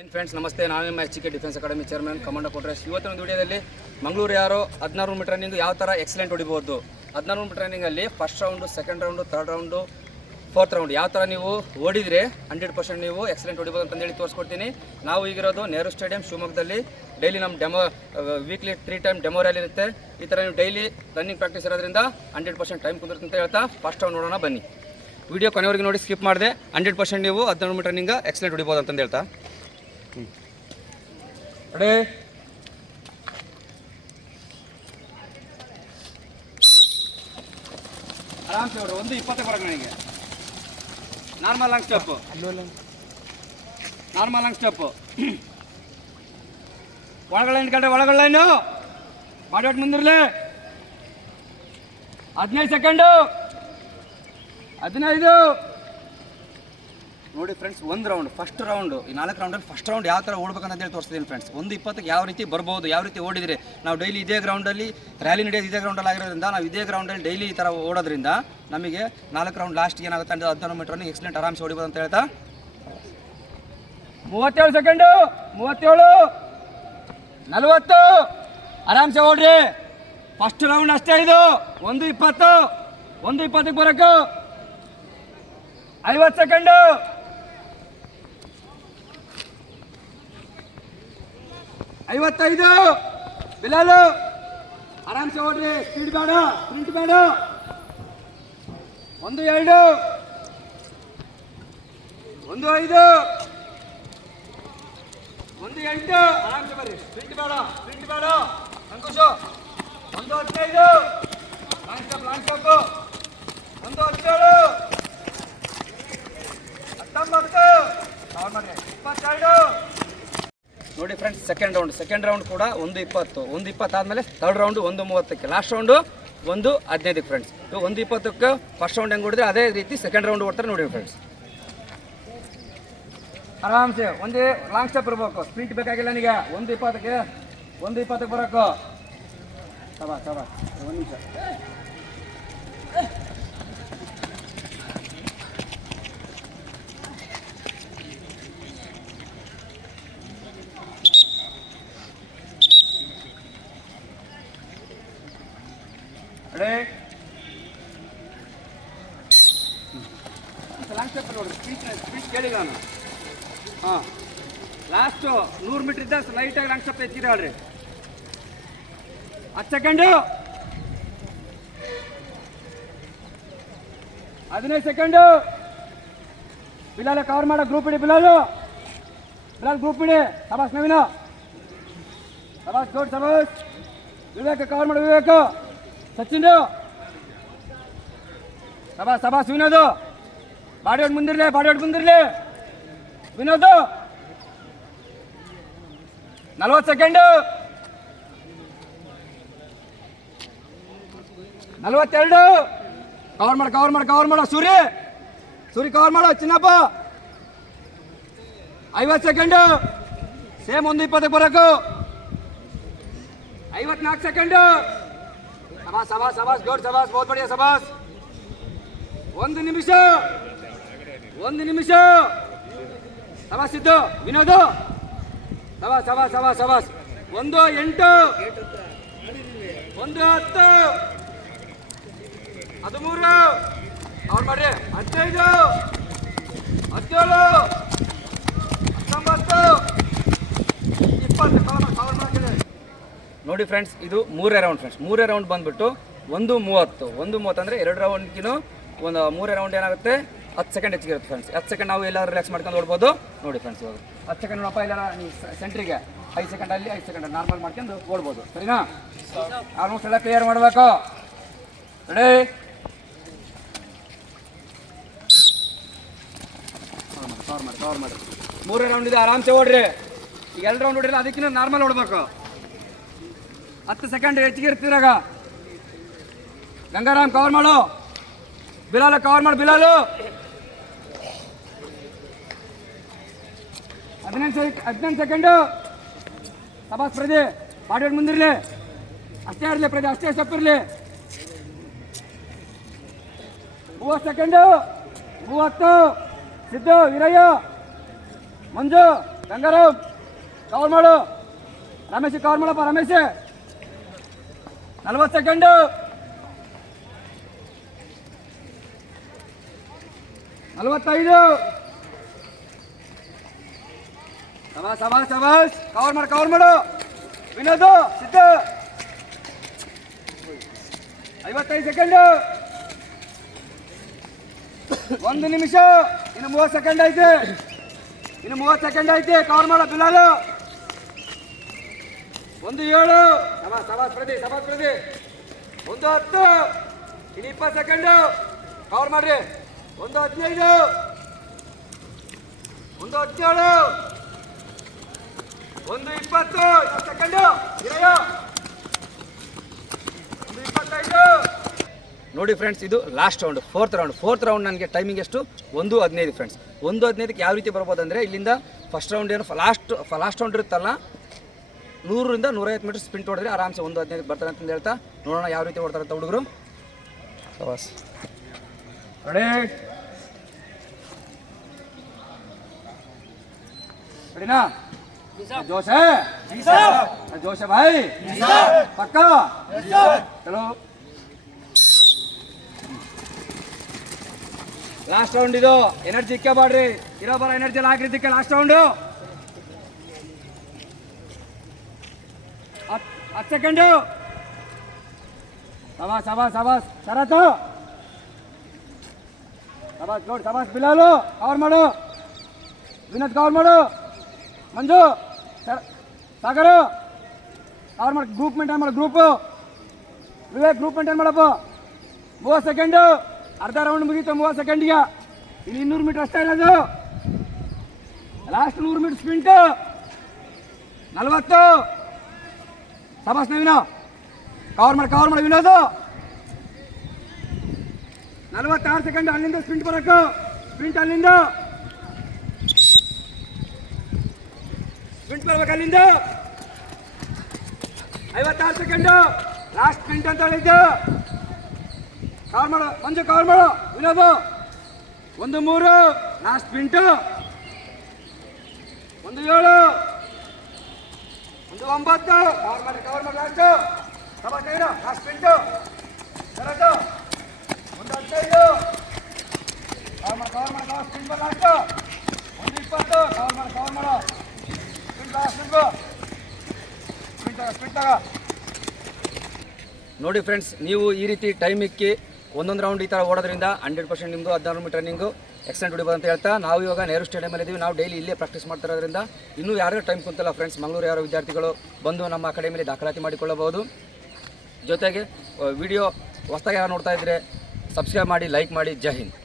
ಏನ್ ಫ್ರೆಂಡ್ಸ್, ನಮಸ್ತೆ. ನಾನು ನಿಮ್ಮ H K defence academy chairman commander Kotresh. ಇವತ್ತಿನ ವಿಡಿಯೋದಲ್ಲಿ ಮಂಗಳೂರು ಯಾರು ಹದಿನಾರು ಮೀಟರ್ ರನ್ನಿಂಗ್ ಯಾವ ಥರ ಎಕ್ಸಲೆಂಟ್ ಹೊಡಿಬೋದು? ಹದಿನಾರು metre ರನ್ನಿಂಗಲ್ಲಿ first round second round third round fourth round ಯಾವ ಥರ ನೀವು ಓಡಿದರೆ ಹಂಡ್ರೆಡ್ ಪರ್ಸೆಂಟ್ ನೀವು ಎಕ್ಸಲೆಂಟ್ ಹೊಡಿಬೋದು ಹೇಳಿ ತೋರಿಸ್ಕೊಡ್ತೀನಿ. ನಾವು ಈಗಿರೋದು ನೆಹರು ಸ್ಟೇಡಿಯಂ ಶಿವಮೊಗ್ಗದಲ್ಲಿ. ಡೈಲಿ ನಮ್ಮ demo weekly three time demo rally ಇರುತ್ತೆ. ಈ ಥರ ನೀವು ಡೈಲಿ ರನ್ನಿಂಗ್ ಪ್ರಾಕ್ಟೀಸ್ ಇರೋದ್ರಿಂದ ಹಂಡ್ರೆಡ್ ಪರ್ಸೆಂಟ್ ಟೈಮ್ ಕುದುರುತ್ತೆ ಅಂತ ಹೇಳ್ತಾ ಫಸ್ಟ್ ರೌಂಡ್ ನೋಡೋಣ, ಬನ್ನಿ. ವಿಡಿಯೋ ಕೊನೆವರೆಗೆ ನೋಡಿ ಸ್ಕಿಪ್ ಮಾಡಿದೆ. ಹಂಡ್ರೆಡ್ ಪರ್ಸೆಂಟ್ ನೀವು ಹದಿನಾರು ಮೀಟರ್ ರನ್ನಿಂಗ್ ಎಕ್ಸಲೆಂಟ್ ಹೊಡಿಬೋದು ಅಂತ ಹೇಳ್ತಾ. ರೆಡಿ ಆರಾಮ್ಸೆ ಹೊಡ್ರಿ ಒಂದು ಇಪ್ಪತ್ತೇ ನನಗೆ normal long step normal long step ಒಳಗಡೆ ಕಂಡ್ರೆ ಒಳಗಡೆ ಲೈನು ಮಾಡಿಬಿಟ್ಟು ಮುಂದಿರ್ಲಿ. ಹದಿನೈದು ಸೆಕೆಂಡು ಹದಿನೈದು. ನೋಡಿ ಫ್ರೆಂಡ್ಸ್ ಒಂದು ರೌಂಡ್ ಫಸ್ಟ್ ರೌಂಡ್ ಈ ನಾಲ್ಕು ರೌಂಡಲ್ಲಿ ಫಸ್ಟ್ ರೌಂಡ್ ಯಾವ ಥರ ಓಡ್ಬೇಕಂತ ಹೇಳಿ ತೋರಿಸ್ತೀನಿ ಫ್ರೆಂಡ್ಸ್ ಒಂದು ಇಪ್ಪತ್ತಕ್ಕೆ ಯಾವ ರೀತಿ ಬರ್ಬೋದು, ಯಾವ ರೀತಿ ಓಡಿದ್ರೆ, ನಾವು ಡೈಲಿ ಇದೇ ಗ್ರೌಂಡಲ್ಲಿ ರ್ಯಾಲಿ ನಡೆಯೋದು ಇದೇ ಗ್ರೌಂಡಲ್ಲಿ ಆಗಿರೋದ್ರಿಂದ, ನಾವು ಇದೇ ಗ್ರೌಂಡಲ್ಲಿ ಡೈಲಿ ಈ ಥರ ಓಡೋದ್ರಿಂದ ನಮಗೆ ನಾಲ್ಕು ರೌಂಡ್ ಲಾಸ್ಟ್ ಏನಾಗುತ್ತೆ ಅಂದರೆ ಹದಿನಾರು ಮೀಟರ್ ಎಕ್ಸಲೆಂಟ್ ಆರಾಮ್ಸೆ ಹೊಡಿಬೋದು ಅಂತ ಹೇಳ್ತಾ. ಮೂವತ್ತೇಳು ಸೆಕೆಂಡು ಮೂವತ್ತೇಳು, ನಲವತ್ತು, ಆರಾಮ್ಸೆ ಓಡ್ರಿ. ಫಸ್ಟ್ ರೌಂಡ್ ಅಷ್ಟೇ ಇದು. ಒಂದು ಇಪ್ಪತ್ತು, ಒಂದು ಇಪ್ಪತ್ತಕ್ಕೆ ಬರೋಕ್ಕೂ ಐವತ್ತು ಸೆಕೆಂಡು ಐವತ್ತೈದು ಬಿಲಾಲು ಆರಾಮ್ಸೆ ಓಡ್ರಿ ಸ್ಪೀಡ್ ಬೇಡ ಸ್ಪ್ರಿಂಟ್ ಬೇಡ ಒಂದು ಎರಡು ಒಂದು ಐದು ಒಂದು ಎಂಟು ಆರಾಮ್ಸೆ ಬರ್ರಿ ಸ್ಪ್ರಿಂಟ್ ಬೇಡ ಸ್ಪ್ರಿಂಟ್ ಬೇಡ ಅಂಕುಶು ಒಂದು ಹದಿನೈದು ಲಾಂಗ್ ಸ್ಟಾಪ್ ಲಾಂಗ್ ಸ್ಟಾಪು ಒಂದು ಹದಿನೇಳು ಹತ್ತೊಂಬತ್ತು ಕವರ್ ಮಾಡ್ರಿ ಇಪ್ಪತ್ತೆರಡು ನೋಡಿ friends second round second round ಕೂಡ ಒಂದು ಇಪ್ಪತ್ತು, ಒಂದು ಇಪ್ಪತ್ತಾದ್ಮೇಲೆ ಥರ್ಡ್ ರೌಂಡು ಒಂದು ಮೂವತ್ತಕ್ಕೆ. ಲಾಸ್ಟ್ ರೌಂಡು ಒಂದು ಹದಿನೈದಕ್ಕೆ ಫ್ರೆಂಡ್ಸ್ ಇವಾಗ ಒಂದು ಇಪ್ಪತ್ತಕ್ಕೆ ಫಸ್ಟ್ ರೌಂಡ್ ಹೆಂಗೆ ಹೊಡಿದ್ರೆ ಅದೇ ರೀತಿ ಸೆಕೆಂಡ್ ರೌಂಡ್ ಓಡ್ತಾರೆ ನೋಡಿ ಫ್ರೆಂಡ್ಸ್ ಆರಾಮ್ಸೆ, ಒಂದೇ ಲಾಂಗ್ ಸ್ಟೆಪ್ ಇರಬೇಕು. ಸ್ಪೀಡ್ ಬೇಕಾಗಿಲ್ಲ ನನಗೆ. ಒಂದು ಇಪ್ಪತ್ತಕ್ಕೆ ಒಂದು ಇಪ್ಪತ್ತಕ್ಕೆ ಬರೋಕು ಸಬಾ ಸಬಾ ಒಂದು ನಿಮಿಷ. ಲಾಂಗ್ ಸ್ಟೆಪ್ ನೋಡಿ ಸ್ಪೀಚ್ ಸ್ಪೀಚ್ ಕೇಳಿ ನಾನು ಹಾಂ ಲಾಸ್ಟು ನೂರು ಮೀಟ್ರ್ ಇದ್ದ ಲೈಟಾಗಿ ಲಾಂಗ್ ಸ್ಟೆಪ್ ಎತ್ತಿರ ಹೇಳ್ರಿ ಹತ್ತು ಸೆಕೆಂಡು ಹದಿನೈದು ಸೆಕೆಂಡು ಬಿಲಾಲ ಕವರ್ ಮಾಡೋ ಗ್ರೂಪ್ ಇಡಿ ಬಿಲಾಲು ಬಿಲಾಲ್ ಗ್ರೂಪ್ ಇಡಿ ಸಬಾಸ್ ನವೀನ ಸಬಾಸ್ ದೊಡ್ಡ ಸಬಾಸ್ ವಿವೇಕ ಕವರ್ ಮಾಡು ವಿವೇಕ ಸಚಿನ್ ಸಭಾ ಸಭಾ ವಿನೋದು ಬಾಡಿ ಹೊಡ್ ಮುಂದಿರ್ಲಿ, ಬಾಡಿ ಹೊಡ್ ಮುಂದಿರ್ಲಿ! ವಿನೋದು ನಲ್ವತ್ತು ಸೆಕೆಂಡು! ನಲ್ವತ್ತೆರಡು! ಕವರ್ ಮಾಡ ಕವರ್ ಮಾಡ, ಕವರ್ ಮಾಡೋ, ಸೂರಿ! ಸೂರಿ, ಕವರ್ ಮಾಡೋ, ಚಿನ್ನಪ್ಪ! ಐವತ್ತು ಸೆಕೆಂಡು! ಸೇಮ್ ಒಂದು ಇಪ್ಪತ್ತಕ್ಕೆ ಬರೋಕು! ಐವತ್ನಾಲ್ಕು ಸೆಕೆಂಡು! ಸಬಾಸ್ ಸಬಾಸ್ ಸಭಾಸ್, ಗೌಡ್ ಸಭಾಸ್, ಬಹುತ್ ಬಡಿಯ ಸಭಾಸ್. ಒಂದು ನಿಮಿಷ ಒಂದು ನಿಮಿಷ. ಸಬಾಸ್ ಇದ್ದು, ವಿನೋದು. ಸಬಾಸ್ ಸಬಾಸ್ ಸಬಾಸ್ ಸಬಾಸ್ ಒಂದು, ಎಂಟು. ಒಂದು, ಹತ್ತು. ಹದಿಮೂರು. ಅವ್ರು ಮಾಡ್ರಿ. ಹದಿನೈದು. ಹದಿನೇಳು ಹತ್ತೊಂಬತ್ತು ಇಪ್ಪತ್ತು ಕವರ್ ಮಾಡ್ತೀನಿ ನೋಡಿ ಫ್ರೆಂಡ್ಸ್ ಇದು ಮೂರೇ ರೌಂಡ್ ಫ್ರೆಂಡ್ಸ್ ಮೂರೇ ರೌಂಡ್ ಬಂದ್ಬಿಟ್ಟು ಒಂದು ಮೂವತ್ತು. ಒಂದು ಮೂವತ್ತು ಅಂದರೆ ಎರಡು ರೌಂಡ್ಗಿನೂ ಒಂದು ಮೂರೇ ರೌಂಡ್ ಏನಾಗುತ್ತೆ? ಹತ್ತು ಸೆಕೆಂಡ್ ಹೆಚ್ಚಿಗೆ ಇರುತ್ತೆ ಫ್ರೆಂಡ್ಸ್ ಹತ್ತು ಸೆಕೆಂಡ್ ನಾವು ಎಲ್ಲರೂ ರಿಲ್ಯಾಕ್ಸ್ ಮಾಡ್ಕೊಂಡು ನೋಡ್ಬೋದು ನೋಡಿ ಫ್ರೆಂಡ್ಸ್ ಇವಾಗ. ಹತ್ತು ಸೆಕೆಂಡ್ ನೋಡಪ್ಪ ಇಲ್ಲ ಸೆಂಟ್ರಿಗೆ ಐದು ಸೆಕೆಂಡ್ ಅಲ್ಲಿ, ಐದು ಸೆಕೆಂಡ್ ನಾರ್ಮಲ್ ಮಾಡ್ಕೊಂಡು ಓಡ್ಬೋದು. ಸರಿನಾ? ಆಲ್ಮೋಸ್ಟ್ ಎಲ್ಲ ಕ್ಲಿಯರ್ ಮಾಡಬೇಕು. ರೆಡಿ ಕವರ್ ಮಾಡಿ ಕವರ್ ಮಾಡಿ ಮೂರೇ ರೌಂಡ್ ಇದೆ, ಆರಾಮ್ಸೆ ಓಡ್ರಿ. ಈಗ ಎರಡು ರೌಂಡ್ ಹೊಡಿಲ್ಲ ಅದಕ್ಕಿಂತ ನಾರ್ಮಲ್ ಓಡ್ಬೇಕು. ಹತ್ತು ಸೆಕೆಂಡ್ ಹೆಚ್ಚಿಗೆ ಇರ್ತೀರಾಗ ಗಂಗಾರಾಮ್ ಕವರ್ ಮಾಡು. ಬಿಲಾಲು ಕವರ್ ಮಾಡು, ಬಿಲಾಲು. ಹದಿನೆಂಟು ಸೆಕ್, ಹದಿನೆಂಟು ಸೆಕೆಂಡು. ಸಬಾಸ್ ಪ್ರದಿ ಬಾಡಿ ಮುಂದಿರಲಿ. ಅಷ್ಟೇ ಇರಲಿ ಪ್ರದಿ ಅಷ್ಟೇ ಸೊಪ್ಪಿರಲಿ. ಮೂವತ್ತು ಸೆಕೆಂಡು. ಮೂವತ್ತು. ಸಿದ್ದು, ವೀರಯ್ಯ. ಮಂಜು, ಗಂಗಾರಾಮ್. ಕವರ್ ಮಾಡು. ರಮೇಶ್ ಕವರ್ ಮಾಡಪ್ಪ, ರಮೇಶ್. ನಲ್ವತ್ತು ಸೆಕೆಂಡು. ನಲವತ್ತೈದು. ಸಬಾಸ್ ಸಬಾಸ್ ಸಬಾಸ್ ಕವರ್ ಮಾಡು ಕವರ್ ಮಾಡು. ವಿನೋದು ಸಿದ್ಧ ಐವತ್ತೈದು ಸೆಕೆಂಡು. ಒಂದು ನಿಮಿಷ. ಇನ್ನು ಮೂವತ್ತು ಸೆಕೆಂಡ್ ಐತೆ. ಇನ್ನು ಮೂವತ್ತು ಸೆಕೆಂಡ್ ಐತೆ. ಕವರ್ ಮಾಡೋ, ಬಿಲಾಲು. ಒಂದು ಏಳು. ಪ್ರತಿ ಸಮಾಜ ಪ್ರತಿ ಒಂದು ಹತ್ತು. ಇನ್ನು ಇಪ್ಪತ್ತು ಸೆಕೆಂಡು ಕವರ್ ಮಾಡ್ರಿ. ಒಂದು ಹದಿನೈದು. ಒಂದು ಹದಿನೇಳು. ಒಂದು ಇಪ್ಪತ್ತು. ಸೆಕೆಂಡು ಒಂದು ಇಪ್ಪತ್ತೈದು. ನೋಡಿ ಫ್ರೆಂಡ್ಸ್ ಇದು last round fourth round fourth round ನನಗೆ ಟೈಮಿಂಗ್ ಎಷ್ಟು? ಒಂದು ಹದಿನೈದು ಫ್ರೆಂಡ್ಸ್ ಒಂದು ಹದಿನೈದಕ್ಕೆ ಯಾವ ರೀತಿ ಬರ್ಬೋದು ಅಂದರೆ ಇಲ್ಲಿಂದ ಫಸ್ಟ್ ರೌಂಡ್ ಏನು ಲಾಸ್ಟ್ ಲಾಸ್ಟ್ ರೌಂಡ್ ಇರುತ್ತಲ್ಲ ನೂರರಿಂದ ನೂರೈವತ್ತು ಮೀಟರ್ ಸ್ಪಿಂಟ್ ಹೊಡೆದ್ರೆ ಆರಾಮ್ಸೆ ಒಂದು ಹದಿನೈದು ಬರ್ತಾರೆ ಅಂತಂದು ಹೇಳ್ತಾ ನೋಡೋಣ ಯಾವ ರೀತಿ ಓಡ್ತಾರೆ ಅಂತ ಹುಡುಗರು. ಸವಾಸ್ ರೆಡಿ ರೆಡಿನಾ ಭಾಯ್? ಪಕ್ಕ? ಚಲೋ. ಲಾಸ್ಟ್ ರೌಂಡ್ ಇದು. ಎನರ್ಜಿ ಇಕ್ಕಬೇಡ್ರಿ ಇರೋ ಬರೋ ಎನರ್ಜಿ ಹಾಕಿದ್ದಕ್ಕೆ ಲಾಸ್ಟ್ ರೌಂಡು ಹತ್ತು ಸೆಕೆಂಡು ಸಬಾಸ್ ಸಬಾಸ್ ಸಬಾಸ್ ಶರತ್ತು ಸಬಾಸ್ ನೋಡಿ ಸಬಾಸ್ ಬಿಲಾಲು ಕವರ್ ಮಾಡು ವಿನೋದ್ ಕವರ್ ಮಾಡು ಮಂಜು ಸ- ಸಾಗರು ಕವರ್ ಮಾಡಿ ಗ್ರೂಪ್ ಮೇಂಟೈನ್ ಮಾಡು ಗ್ರೂಪು ವಿವೇಕ್ ಗ್ರೂಪ್ ಮೇಂಟೈನ್ ಮಾಡಪ್ಪ ಮೂವತ್ತು ಸೆಕೆಂಡು ಅರ್ಧ ರೌಂಡ್ ಮುಗೀತು ಮೂವತ್ತು ಸೆಕೆಂಡಿಗೆ ಇನ್ನು ಇನ್ನೂರು ಮೀಟ್ರ್ ಅಷ್ಟೇ ಇರೋದು ಲಾಸ್ಟ್ ನೂರು ಮೀಟ್ರ್ ಸ್ಪಿಂಟು ನಲವತ್ತು ಸಬಾಸ್ ವಿನೋ ಕವರ್ ಮಾಡಿ ಕವರ್ ಮಾಡಿ ವಿನೋದು ನಲವತ್ತಾರು ಸೆಕೆಂಡ್ ಅಲ್ಲಿಂದ ಸ್ಪ್ರಿಂಟ್ ಬರಕು. ಸ್ಪ್ರಿಂಟ್ ಅಲ್ಲಿಂದ. ಸ್ಪ್ರಿಂಟ್ ಬರ್ಬೇಕು ಅಲ್ಲಿಂದ. ಐವತ್ತಾರು ಸೆಕೆಂಡ್ ಲಾಸ್ಟ್ ಸ್ಪ್ರಿಂಟ್ ಅಂತ ಹೇಳಿದ್ದು. ಕವರ್ ಮಾಡು, ಮಂಜು ಕವರ್ ಮಾಡು. ವಿನೋದು ಒಂದು ಮೂರು ಲಾಸ್ಟ್ ಸ್ಪ್ರಿಂಟು ಒಂದು ಏಳು. ಒಂದು ಒಂಬತ್ತು. ಕವರ್ ಮಾಡಿ ಕವರ್ ಮಾಡಿ ಲಾಸ್ಟು ತೊಂಬತ್ತೈದು ಲಾಸ್ಟ್ ಎಂಟು ಎರಡು ಒಂದು ಹದಿನೈದು. ಕವರ್ ಕವರ್ ಮಾಡಿ ಲಾಸ್ಟ್ ಸ್ಪಿನ್ ಲಾಸ್ಟು ಒಂದು ಇಪ್ಪತ್ತು. ಕವರ್ ಮಾಡಿ. ಕವರ್ ಮಾಡು ಸ್ಪಿನ್ ಸ್ಪಿನ್ ತಗೋ ನೋಡಿ ಫ್ರೆಂಡ್ಸ್ ನೀವು ಈ ರೀತಿ ಟೈಮಿಕ್ಕಿ ಒಂದೊಂದು ರೌಂಡ್ ಈ ಥರ ಓಡೋದ್ರಿಂದ ಹಂಡ್ರೆಡ್ ಪರ್ಸೆಂಟ್ ನಿಮ್ಮದು ಹದಿನಾರು ಮೀಟರ್ ರನ್ನಿಂಗು ಎಕ್ಸೆಂಟ್ ಹೊಡಿಬೋದು ಅಂತ ಹೇಳ್ತಾ. ನಾವು ಇವಾಗ ನೆಹರು ಸ್ಟೇಡಿಯಮಲ್ಲಿ ಇದ್ದೀವಿ ನಾವು ಡೈಲಿ ಇಲ್ಲೇ ಪ್ರಾಕ್ಟೀಸ್ ಮಾಡ್ತಿರೋದ್ರಿಂದ ಇನ್ನೂ ಯಾರು ಟೈಮ್ ಕುಂತಲ್ಲ ಫ್ರೆಂಡ್ಸ್ ಮಂಗಳೂರು ಯಾರೋ ವಿದ್ಯಾರ್ಥಿಗಳು ಬಂದು ನಮ್ಮ ಅಕಾಡೆಮಿಲಿ ದಾಖಲಾತಿ ಮಾಡಿಕೊಳ್ಳಬಹುದು. ಜೊತೆಗೆ ವಿಡಿಯೋ ಹೊಸದಾಗಿ ಯಾರು ನೋಡ್ತಾ ಇದ್ದರೆ ಸಬ್ಸ್ಕ್ರೈಬ್ ಮಾಡಿ ಲೈಕ್ ಮಾಡಿ, ಜೈ ಹಿಂದ್.